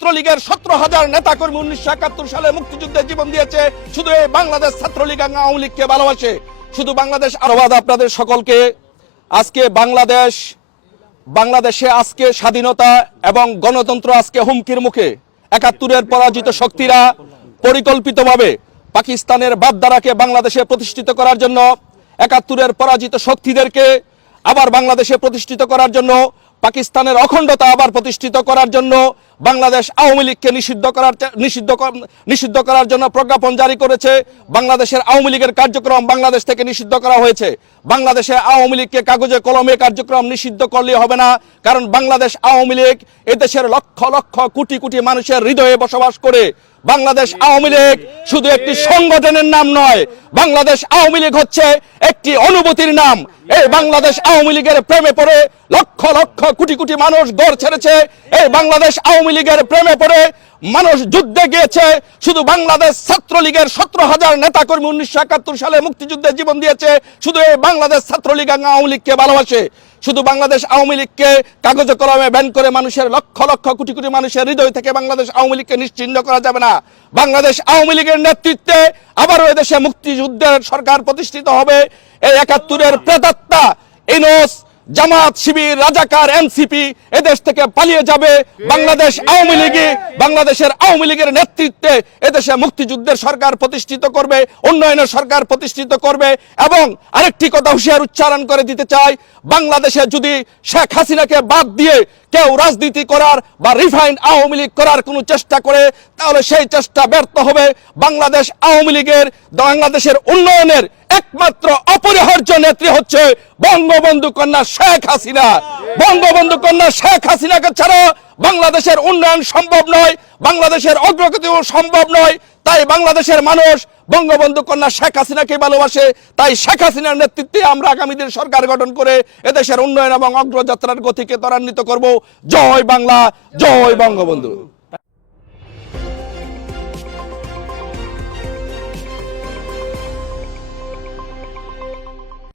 ছাত্রলীগের 17,000 নেতাকর্মী 1971 সালে মুক্তিযুদ্ধে জীবন দিয়েছে শুধু এই বাংলাদেশ ছাত্রলীগ আওয়ামী লীগকে ভালোবাসে। শুধু বাংলাদেশ আরবাদ আপনাদের সকলকে আজকে বাংলাদেশে আজকে স্বাধীনতা এবং গণতন্ত্র আজকে হুমকির মুখে। 71-এর পরাজিত শক্তিরা পরিকল্পিতভাবে পাকিস্তানের বাদদারাকে বাংলাদেশে প্রতিষ্ঠিত করার জন্য, 71-এর পরাজিত শক্তিদেরকে আবার বাংলাদেশে প্রতিষ্ঠিত করার জন্য, পাকিস্তানের অখণ্ডতা আবার প্রতিষ্ঠিত করার জন্য বাংলাদেশ আওয়ামী লীগকে নিষিদ্ধ করার জন্য প্রজ্ঞাপন জারি করেছে। বাংলাদেশের আওয়ামী লীগের কার্যক্রম বাংলাদেশ থেকে নিষিদ্ধ করা হয়েছে। বাংলাদেশে আওয়ামী লীগকে কাগজে কলমে কার্যক্রম নিষিদ্ধ করলে হবে না, কারণ বাংলাদেশ আওয়ামী লীগ এদেশের লক্ষ লক্ষ কোটি কোটি মানুষের হৃদয়ে বসবাস করে। বাংলাদেশ আওয়ামী লীগ শুধু একটি সংগঠনের নাম নয়, বাংলাদেশ আওয়ামী লীগ হচ্ছে একটি অনুভূতির নাম। এই বাংলাদেশ আওয়ামী লীগের প্রেমে পড়ে লক্ষ লক্ষ কোটি কোটি মানুষ ঘর ছেড়েছে। এই বাংলাদেশ আওয়ামী লীগের প্রেমে পড়ে মানুষ যুদ্ধে গিয়েছে। শুধু বাংলাদেশ ছাত্রলীগের 17,000 নেতাকর্মী 1971 সালে মুক্তিযুদ্ধে জীবন দিয়েছে শুধু এই বাংলাদেশ ছাত্রলীগ আওয়ামী লীগকে ভালোবাসে। শুধু বাংলাদেশ আওয়ামী লীগকে কাগজে কলমে ব্যান করে মানুষের লক্ষ লক্ষ কোটি কোটি মানুষের হৃদয় থেকে বাংলাদেশ আওয়ামী লীগকে নিশ্চিহ্ন করা যাবে না। বাংলাদেশ আওয়ামী লীগের নেতৃত্বে আবারও এদেশে মুক্তিযুদ্ধের সরকার প্রতিষ্ঠিত হবে। এই 71-এর প্রেতাত্মা ইউনূস, জামাত, শিবির, রাজাকার, এনসিপি এদেশ থেকে পালিয়ে যাবে। বাংলাদেশ আওয়ামী লীগই বাংলাদেশের আওয়ামী লীগের নেতৃত্বে এদেশে মুক্তিযুদ্ধের সরকার প্রতিষ্ঠিত করবে, উন্নয়নের সরকার প্রতিষ্ঠিত করবে। এবং আরেকটি কথা হুঁশিয়ার উচ্চারণ করে দিতে চাই, বাংলাদেশে যদি শেখ হাসিনাকে বাদ দিয়ে কেউ রাজনীতি করার বা রিফাইন্ড আওয়ামী লীগ করার কোনো চেষ্টা করে, তাহলে সেই চেষ্টা ব্যর্থ হবে। বাংলাদেশ আওয়ামী লীগের বাংলাদেশের উন্নয়নের একমাত্র অপরিহার্য নেত্রী হচ্ছে বঙ্গবন্ধু কন্যা শেখ হাসিনা। বঙ্গবন্ধু কন্যা শেখ হাসিনাকে ছাড়া বাংলাদেশের উন্নয়ন সম্ভব নয়, বাংলাদেশের অগ্রগতিও সম্ভব নয়। তাই বাংলাদেশের মানুষ বঙ্গবন্ধু কন্যা শেখ হাসিনাকে ভালোবাসে। তাই শেখ হাসিনার নেতৃত্বে আমরা আগামী দিন সরকার গঠন করে এদেশের উন্নয়ন এবং অগ্রযাত্রার গতিকে ত্বরান্বিত করব। জয় বাংলা, জয় বঙ্গবন্ধু।